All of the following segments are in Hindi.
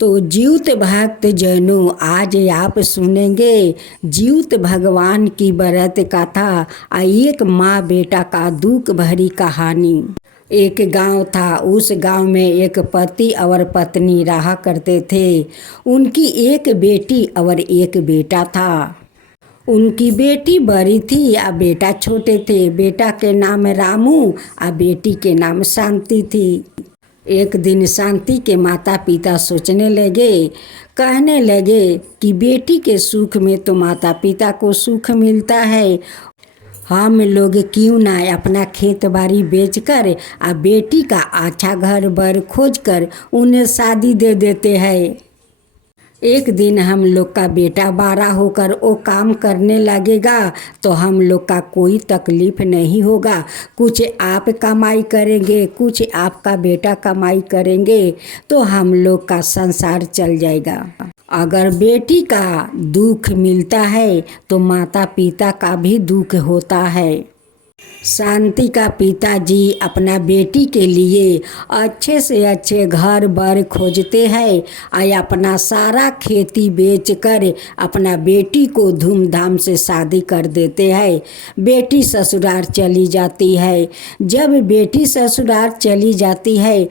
तो जीवित भक्त जनों, आज आप सुनेंगे जीवित भगवान की व्रत कथा। एक माँ बेटा का दुख भरी कहानी। एक गांव था। उस गांव में एक पति और पत्नी रहा करते थे। उनकी एक बेटी और एक बेटा था। उनकी बेटी बड़ी थी या बेटा छोटे थे। बेटा के नाम रामू और बेटी के नाम शांति थी। एक दिन शांति के माता पिता सोचने लगे, कहने लगे कि बेटी के सुख में तो माता पिता को सुख मिलता है। हम लोग क्यों ना अपना खेत बाड़ी बेचकर और बेटी का अच्छा घर बर खोजकर उन्हें शादी दे देते हैं। एक दिन हम लोग का बेटा बड़ा होकर वो काम करने लगेगा तो हम लोग का कोई तकलीफ नहीं होगा। कुछ आप कमाई करेंगे, कुछ आपका बेटा कमाई करेंगे तो हम लोग का संसार चल जाएगा। अगर बेटी का दुख मिलता है तो माता पिता का भी दुख होता है। शांति का पिताजी अपना बेटी के लिए अच्छे से अच्छे घर बर खोजते हैं और अपना सारा खेती बेचकर अपना बेटी को धूमधाम से शादी कर देते हैं। बेटी ससुराल चली जाती है। जब बेटी ससुराल चली जाती है,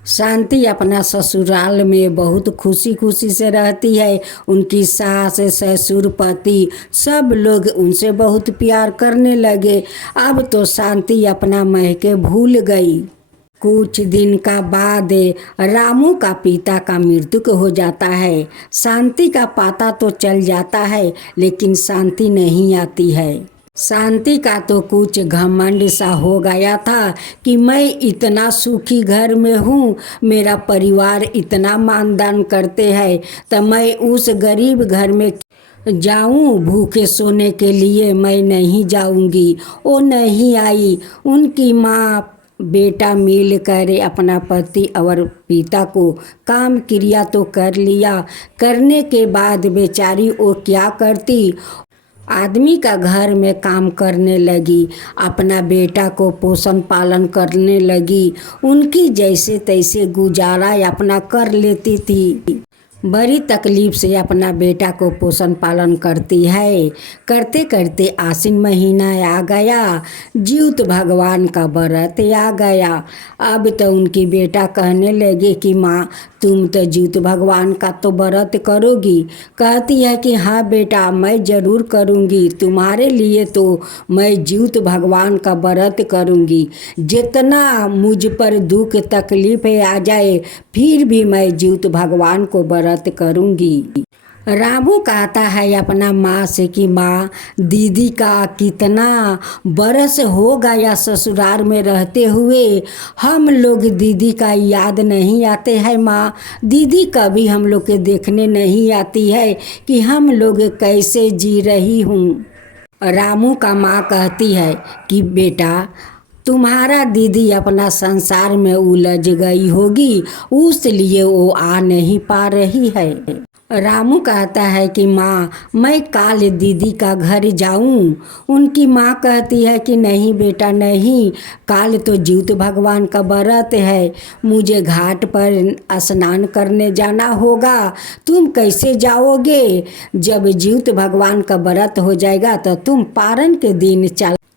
शांति अपना ससुराल में बहुत खुशी खुशी से रहती है। उनकी सास ससुर पति सब लोग उनसे बहुत प्यार करने लगे। अब तो शांति अपना महके भूल गई। कुछ दिन का बाद रामू का पिता का मृत्यु हो जाता है। शांति का पता तो चल जाता है लेकिन शांति नहीं आती है। शांति का तो कुछ घमंड सा हो गया था कि मैं इतना सुखी घर में हूँ, मेरा परिवार इतना मानदान करते हैं, तो मैं उस गरीब घर में जाऊँ भूखे सोने के लिए? मैं नहीं जाऊँगी। वो नहीं आई। उनकी माँ बेटा मिल कर अपना पति और पिता को काम क्रिया तो कर लिया। करने के बाद बेचारी वो क्या करती, आदमी का घर में काम करने लगी, अपना बेटा को पोषण पालन करने लगी। उनकी जैसे तैसे गुजारा अपना कर लेती थी। बड़ी तकलीफ से अपना बेटा को पोषण पालन करती है। करते करते आश्विन महीना आ गया। जीवित भगवान का व्रत आ गया। अब तो उनकी बेटा कहने लगे कि माँ, तुम तो जीवित भगवान का तो व्रत करोगी। कहती है कि हाँ बेटा, मैं ज़रूर करूँगी। तुम्हारे लिए तो मैं जीवित भगवान का व्रत करूँगी। जितना मुझ पर दुख तकलीफ आ जाए फिर भी मैं जीवित भगवान को व्रत करूँगी। रामू कहता है अपना माँ से कि माँ, दीदी का कितना बरस हो गया ससुराल में रहते हुए, हम लोग दीदी का याद नहीं आते हैं माँ। दीदी कभी हम लोग के देखने नहीं आती है कि हम लोग कैसे जी रही हूँ। रामू का माँ कहती है कि बेटा, तुम्हारा दीदी अपना संसार में उलझ गई होगी, उसलिए वो आ नहीं पा रही है। रामू कहता है कि माँ, मैं काल दीदी का घर जाऊँ। उनकी माँ कहती है कि नहीं बेटा नहीं, काल तो जीवित भगवान का व्रत है, मुझे घाट पर स्नान करने जाना होगा। तुम कैसे जाओगे? जब जीवित भगवान का व्रत हो जाएगा तो तुम पारण के दिन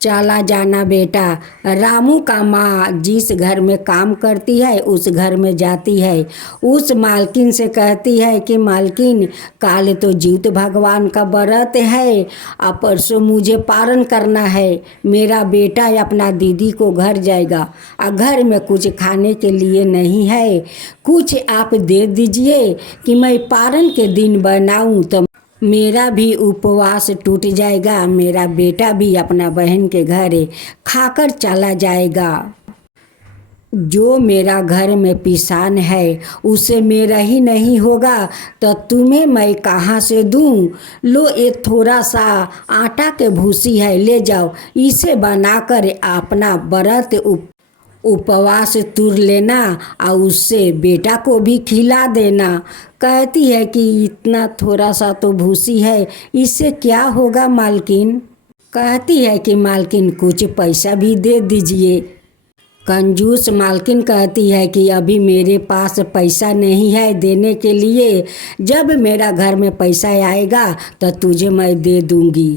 चला जाना बेटा। रामू का माँ जिस घर में काम करती है उस घर में जाती है। उस मालकिन से कहती है कि मालकिन, काल तो जीवित भगवान का व्रत है, अब परसों मुझे पारण करना है। मेरा बेटा अपना दीदी को घर जाएगा और घर में कुछ खाने के लिए नहीं है। कुछ आप दे दीजिए कि मैं पारण के दिन बनाऊँ तो मेरा भी उपवास टूट जाएगा, मेरा बेटा भी अपना बहन के घर खाकर चला जाएगा। जो मेरा घर में पिसान है उसे मेरा ही नहीं होगा तो तुम्हें मैं कहाँ से दूँ? लो, ये थोड़ा सा आटा के भूसी है, ले जाओ, इसे बनाकर अपना व्रत उपवास तुर लेना और उससे बेटा को भी खिला देना। कहती है कि इतना थोड़ा सा तो भूसी है, इससे क्या होगा मालकिन? कहती है कि मालकिन कुछ पैसा भी दे दीजिए। कंजूस मालकिन कहती है कि अभी मेरे पास पैसा नहीं है देने के लिए, जब मेरा घर में पैसा आएगा तो तुझे मैं दे दूंगी।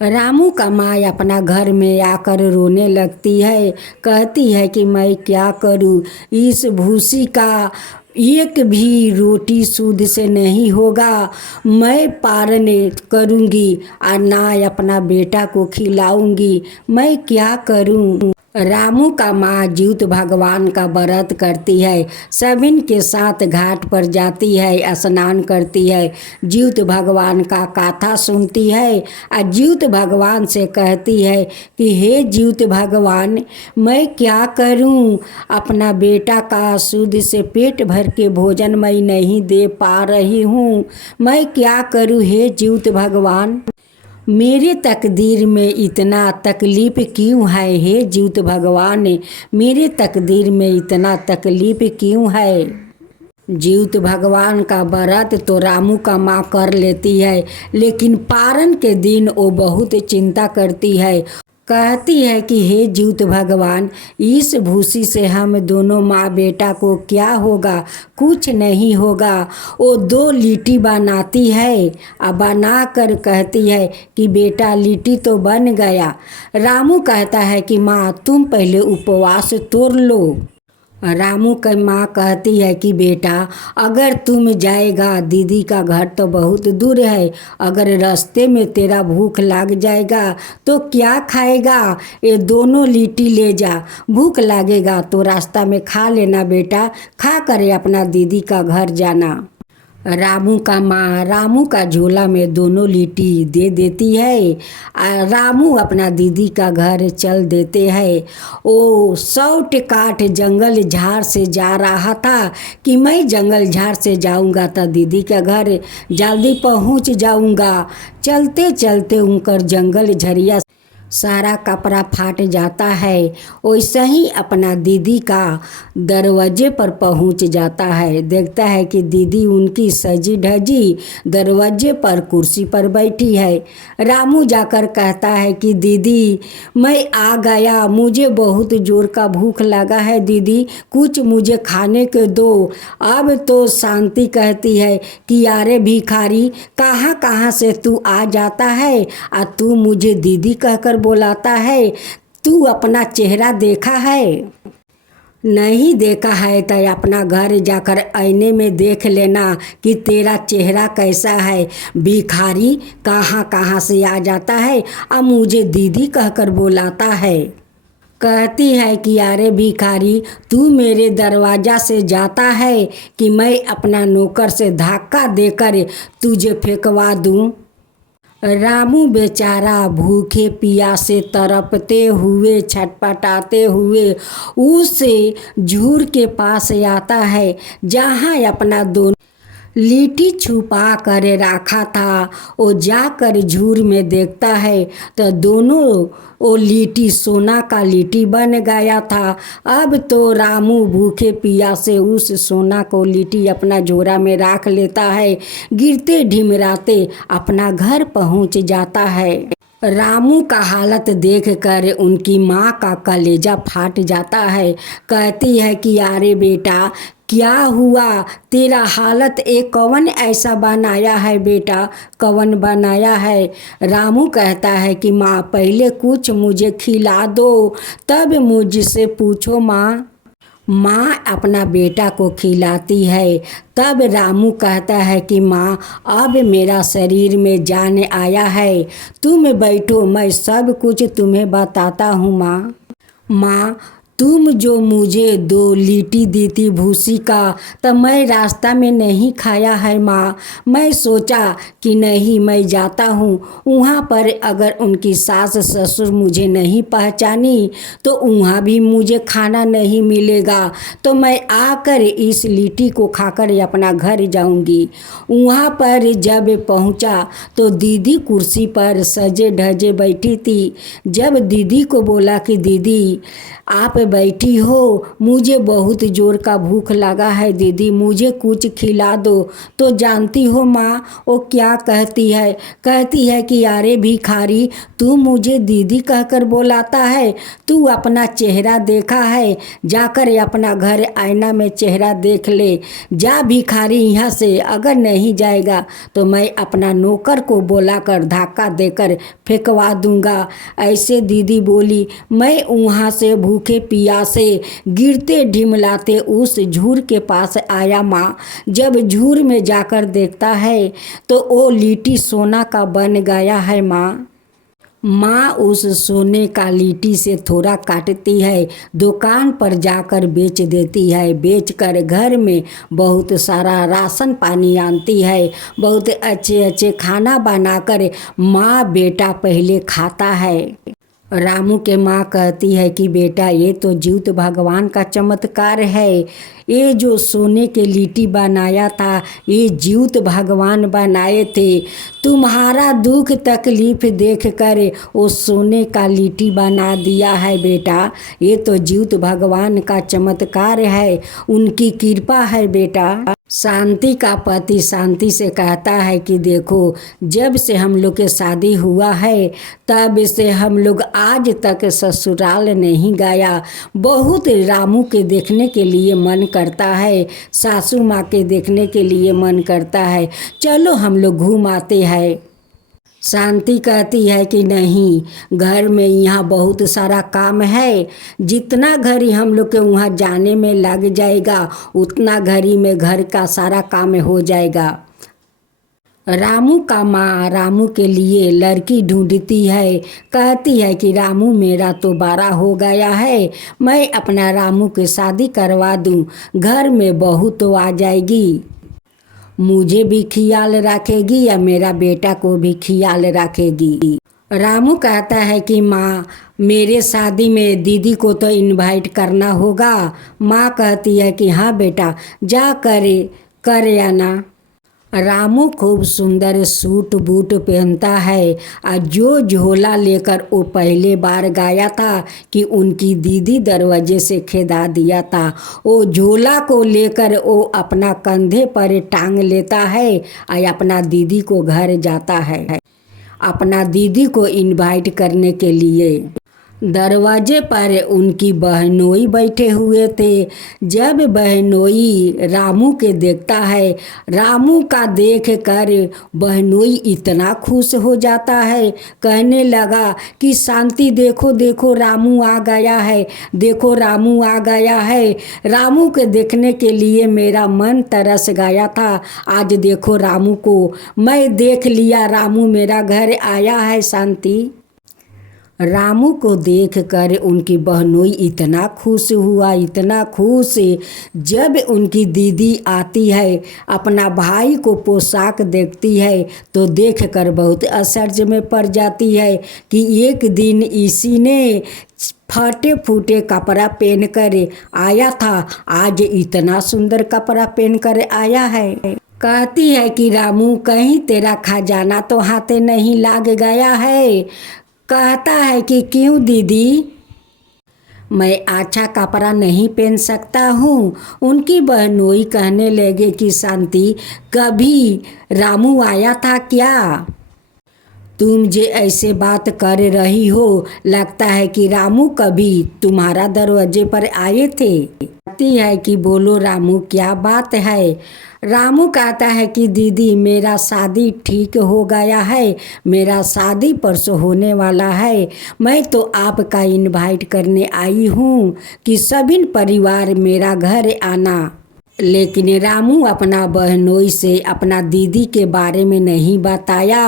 रामू का माँ अपना घर में आकर रोने लगती है, कहती है कि मैं क्या करूँ, इस भूसी का एक भी रोटी सूद से नहीं होगा, मैं पारण करूँगी और ना अपना बेटा को खिलाऊंगी, मैं क्या करूँ। रामू का माँ जीउत भगवान का व्रत करती है, सभिन के साथ घाट पर जाती है, स्नान करती है, जीउत भगवान का कथा सुनती है और जीउत भगवान से कहती है कि हे जीउत भगवान, मैं क्या करूं, अपना बेटा का शुद्ध से पेट भर के भोजन मैं नहीं दे पा रही हूँ, मैं क्या करूं हे जीउत भगवान। मेरे तकदीर में इतना तकलीफ़ क्यों है हे जीउत भगवान, मेरे तकदीर में इतना तकलीफ़ क्यों है। जीउत भगवान का व्रत तो रामू का माँ कर लेती है, लेकिन पारण के दिन वो बहुत चिंता करती है, कहती है कि हे जीउत भगवान, इस भूसी से हम दोनों माँ बेटा को क्या होगा, कुछ नहीं होगा। वो 2 लिट्टी बनाती है और बना कर कहती है कि बेटा लिट्टी तो बन गया। रामू कहता है कि माँ तुम पहले उपवास तोड़ लो। रामू की माँ कहती है कि बेटा अगर तुम जाएगा, दीदी का घर तो बहुत दूर है, अगर रास्ते में तेरा भूख लग जाएगा तो क्या खाएगा, ये दोनों लिट्टी ले जा, भूख लगेगा तो रास्ता में खा लेना बेटा, खा कर अपना दीदी का घर जाना। रामू का माँ रामू का झोला में दोनों लिट्टी दे देती है, रामू अपना दीदी का घर चल देते हैं। वो 100 काठ जंगल झाड़ से जा रहा था कि मैं जंगल झाड़ से जाऊंगा तो दीदी का घर जल्दी पहुंच जाऊंगा। चलते चलते उनकर जंगल झरिया सारा कपड़ा फाट जाता है, वैसे ही अपना दीदी का दरवाजे पर पहुंच जाता है। देखता है कि दीदी उनकी सजी धजी दरवाजे पर कुर्सी पर बैठी है। रामू जाकर कहता है कि दीदी मैं आ गया, मुझे बहुत जोर का भूख लगा है, दीदी कुछ मुझे खाने को दो। अब तो शांति कहती है कि यारे भिखारी, कहाँ कहाँ से तू आ जाता है और तू मुझे दीदी कहकर बोलाता है, तू अपना चेहरा देखा है? नहीं देखा है तो अपना घर जाकर आईने में देख लेना कि तेरा चेहरा कैसा है। भिखारी कहाँ कहाँ से आ जाता है और मुझे दीदी कहकर बुलाता है। कहती है कि यारे भिखारी, तू मेरे दरवाज़ा से जाता है कि मैं अपना नौकर से धक्का देकर तुझे फेंकवा दूँ। रामू बेचारा भूखे प्यासे तड़पते हुए छटपटाते हुए उस झूर के पास आता है जहाँ अपना दोनों लिट्टी छुपा कर रखा था। वो जाकर झूर में देखता है तो दोनों वो लिट्टी सोना का लिट्टी बन गया था। अब तो रामू भूखे प्यासे उस सोना को लिट्टी अपना झोरा में रख लेता है, गिरते ढिमराते अपना घर पहुंच जाता है। रामू का हालत देखकर उनकी माँ का कलेजा फाट जाता है। कहती है कि यारे बेटा क्या हुआ, तेरा हालत एक कौन ऐसा बनाया है बेटा, कौन बनाया है। रामू कहता है कि माँ पहले कुछ मुझे खिला दो तब मुझसे पूछो माँ। माँ अपना बेटा को खिलाती है। तब रामू कहता है कि माँ अब मेरा शरीर में जान आया है, तुम बैठो मैं सब कुछ तुम्हें बताता हूँ माँ। माँ तुम जो मुझे 2 लिट्टी दी थी भूसी का तब मैं रास्ता में नहीं खाया है माँ। मैं सोचा कि नहीं मैं जाता हूँ वहाँ पर, अगर उनकी सास ससुर मुझे नहीं पहचानी तो वहाँ भी मुझे खाना नहीं मिलेगा, तो मैं आकर इस लिट्टी को खाकर अपना घर जाऊँगी। वहाँ पर जब पहुँचा तो दीदी कुर्सी पर सजे ढजे बैठी थी। जब दीदी को बोला कि दीदी आप बैठी हो, मुझे बहुत जोर का भूख लगा है दीदी, मुझे कुछ खिला दो। तो जानती हो माँ वो क्या कहती है कि अरे भिखारी, तू मुझे दीदी कहकर बुलाता है, तू अपना चेहरा देखा है, जाकर अपना घर आईना में चेहरा देख ले। जा भिखारी यहाँ से, अगर नहीं जाएगा तो मैं अपना नौकर को बुलाकर धक्का देकर फेंकवा दूंगा। ऐसे दीदी बोली। मैं वहाँ से भूखे प्यासे गिरते ढिमलाते उस झूर के पास आया माँ। जब झूर में जाकर देखता है तो वो लिट्टी सोना का बन गया है माँ। माँ उस सोने का लिट्टी से थोड़ा काटती है, दुकान पर जाकर बेच देती है, बेचकर घर में बहुत सारा राशन पानी आनती है, बहुत अच्छे अच्छे खाना बनाकर माँ बेटा पहले खाता है। रामू के माँ कहती है कि बेटा ये तो जीवित भगवान का चमत्कार है, ये जो सोने के लिट्टी बनाया था ये जीवित भगवान बनाए थे। तुम्हारा दुख तकलीफ देखकर वो सोने का लिट्टी बना दिया है बेटा, ये तो जीवित भगवान का चमत्कार है, उनकी कृपा है बेटा। शांति का पति शांति से कहता है कि देखो, जब से हम लोग के शादी हुआ है तब से हम लोग आज तक ससुराल नहीं गया। बहुत रामू के देखने के लिए मन करता है, सासू माँ के देखने के लिए मन करता है, चलो हम लोग घूम आते हैं। शांति कहती है कि नहीं, घर में यहाँ बहुत सारा काम है, जितना घड़ी हम लोग के वहाँ जाने में लग जाएगा उतना घड़ी में घर का सारा काम हो जाएगा। रामू का माँ रामू के लिए लड़की ढूंढती है, कहती है कि रामू मेरा तो बड़ा हो गया है, मैं अपना रामू की शादी करवा दूँ, घर में बहू तो आ जाएगी, मुझे भी ख्याल रखेगी या मेरा बेटा को भी ख्याल रखेगी। रामू कहता है कि माँ मेरे शादी में दीदी को तो इनवाइट करना होगा। माँ कहती है कि हाँ बेटा जा कर आना। रामू खूब सुंदर सूट बूट पहनता है और जो झोला लेकर वो पहले बार गया था कि उनकी दीदी दरवाजे से खेदा दिया था, वो झोला को लेकर वो अपना कंधे पर टांग लेता है और अपना दीदी को घर जाता है, अपना दीदी को इनवाइट करने के लिए। दरवाजे पर उनकी बहनोई बैठे हुए थे। जब बहनोई रामू के देखता है, रामू का देख कर बहनोई इतना खुश हो जाता है, कहने लगा कि शांति देखो देखो रामू आ गया है, देखो रामू आ गया है, रामू के देखने के लिए मेरा मन तरस गया था, आज देखो रामू को मैं देख लिया, रामू मेरा घर आया है। शांति रामू को देखकर उनकी बहनोई इतना खुश हुआ, इतना खुश। जब उनकी दीदी आती है, अपना भाई को पोशाक देखती है तो देखकर बहुत आश्चर्य में पड़ जाती है कि एक दिन इसी ने फटे फूटे कपड़ा पहन कर आया था, आज इतना सुंदर कपड़ा पहन कर आया है। कहती है कि रामू कहीं तेरा खजाना तो हाथे नहीं लाग गया है। कहता है कि क्यों दीदी, मैं अच्छा कपड़ा नहीं पहन सकता हूँ। उनकी बहनोई कहने लगे कि शांति कभी रामू आया था क्या? तुम जे ऐसे बात कर रही हो, लगता है कि रामू कभी तुम्हारा दरवाजे पर आए थे। कहती है कि बोलो रामू क्या बात है। रामू कहता है कि दीदी मेरा शादी ठीक हो गया है, मेरा शादी परसों होने वाला है, मैं तो आपका इनवाइट करने आई हूँ कि सभी परिवार मेरा घर आना। लेकिन रामू अपना बहनोई से अपना दीदी के बारे में नहीं बताया।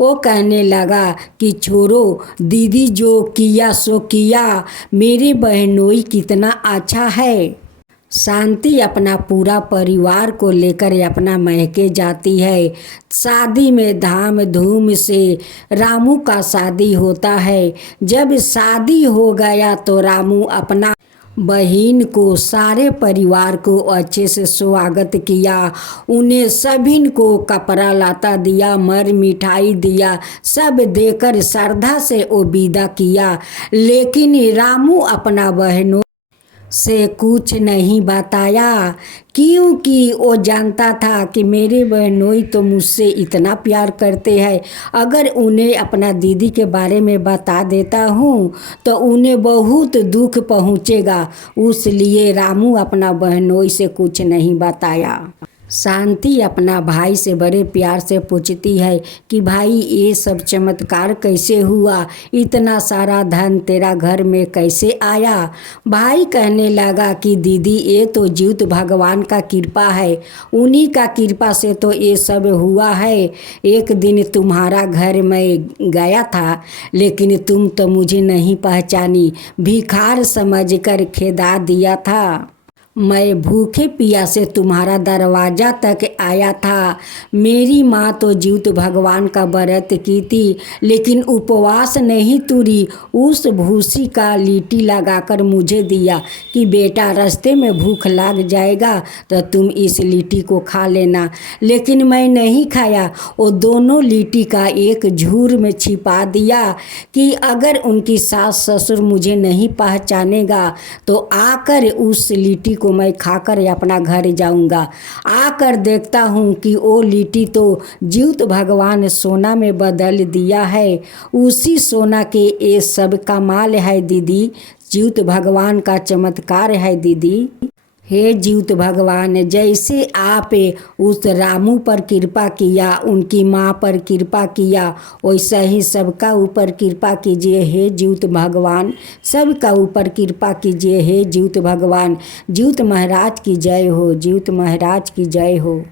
वो कहने लगा कि छोड़ो, दीदी जो किया सो किया, मेरी बहनोई कितना अच्छा है। शांति अपना पूरा परिवार को लेकर अपना मैके जाती है। शादी में धाम धूम से रामू का शादी होता है। जब शादी हो गया तो रामू अपना बहन को, सारे परिवार को अच्छे से स्वागत किया, उन्हें सभी को कपड़ा लाता दिया, मर मिठाई दिया, सब देकर श्रद्धा से वो विदा किया। लेकिन रामू अपना बहनों से कुछ नहीं बताया, क्योंकि वो जानता था कि मेरे बहनोई तो मुझसे इतना प्यार करते हैं, अगर उन्हें अपना दीदी के बारे में बता देता हूँ तो उन्हें बहुत दुख पहुँचेगा। इसलिए रामू अपना बहनोई से कुछ नहीं बताया। शांति अपना भाई से बड़े प्यार से पूछती है कि भाई ये सब चमत्कार कैसे हुआ, इतना सारा धन तेरा घर में कैसे आया। भाई कहने लगा कि दीदी ये तो जीवित भगवान का कृपा है, उन्हीं का कृपा से तो ये सब हुआ है। एक दिन तुम्हारा घर में गया था, लेकिन तुम तो मुझे नहीं पहचानी, भिखार समझकर खेदा दिया था। मैं भूखे प्यासे तुम्हारा दरवाज़ा तक आया था। मेरी माँ तो जीवित भगवान का व्रत की थी, लेकिन उपवास नहीं तोड़ी। उस भूसी का लिट्टी लगाकर मुझे दिया कि बेटा रास्ते में भूख लग जाएगा तो तुम इस लिट्टी को खा लेना, लेकिन मैं नहीं खाया। वो दोनों लिट्टी का एक झूर में छिपा दिया कि अगर उनकी सास ससुर मुझे नहीं पहचानेगा तो आकर उस लिट्टी को मैं खाकर अपना घर जाऊंगा। आकर देखता हूँ कि वो लिट्टी तो जीवित भगवान सोना में बदल दिया है। उसी सोना के ये सब कमाल है दीदी, जीवित भगवान का चमत्कार है दीदी। हे जीवित भगवान, जैसे आप उस रामू पर कृपा किया, उनकी माँ पर कृपा किया, वैसा ही सबका ऊपर कृपा कीजिए हे जीवित भगवान, सबका ऊपर कृपा कीजिए हे जीवित भगवान। जीवित महाराज की जय हो, जीवित महाराज की जय हो।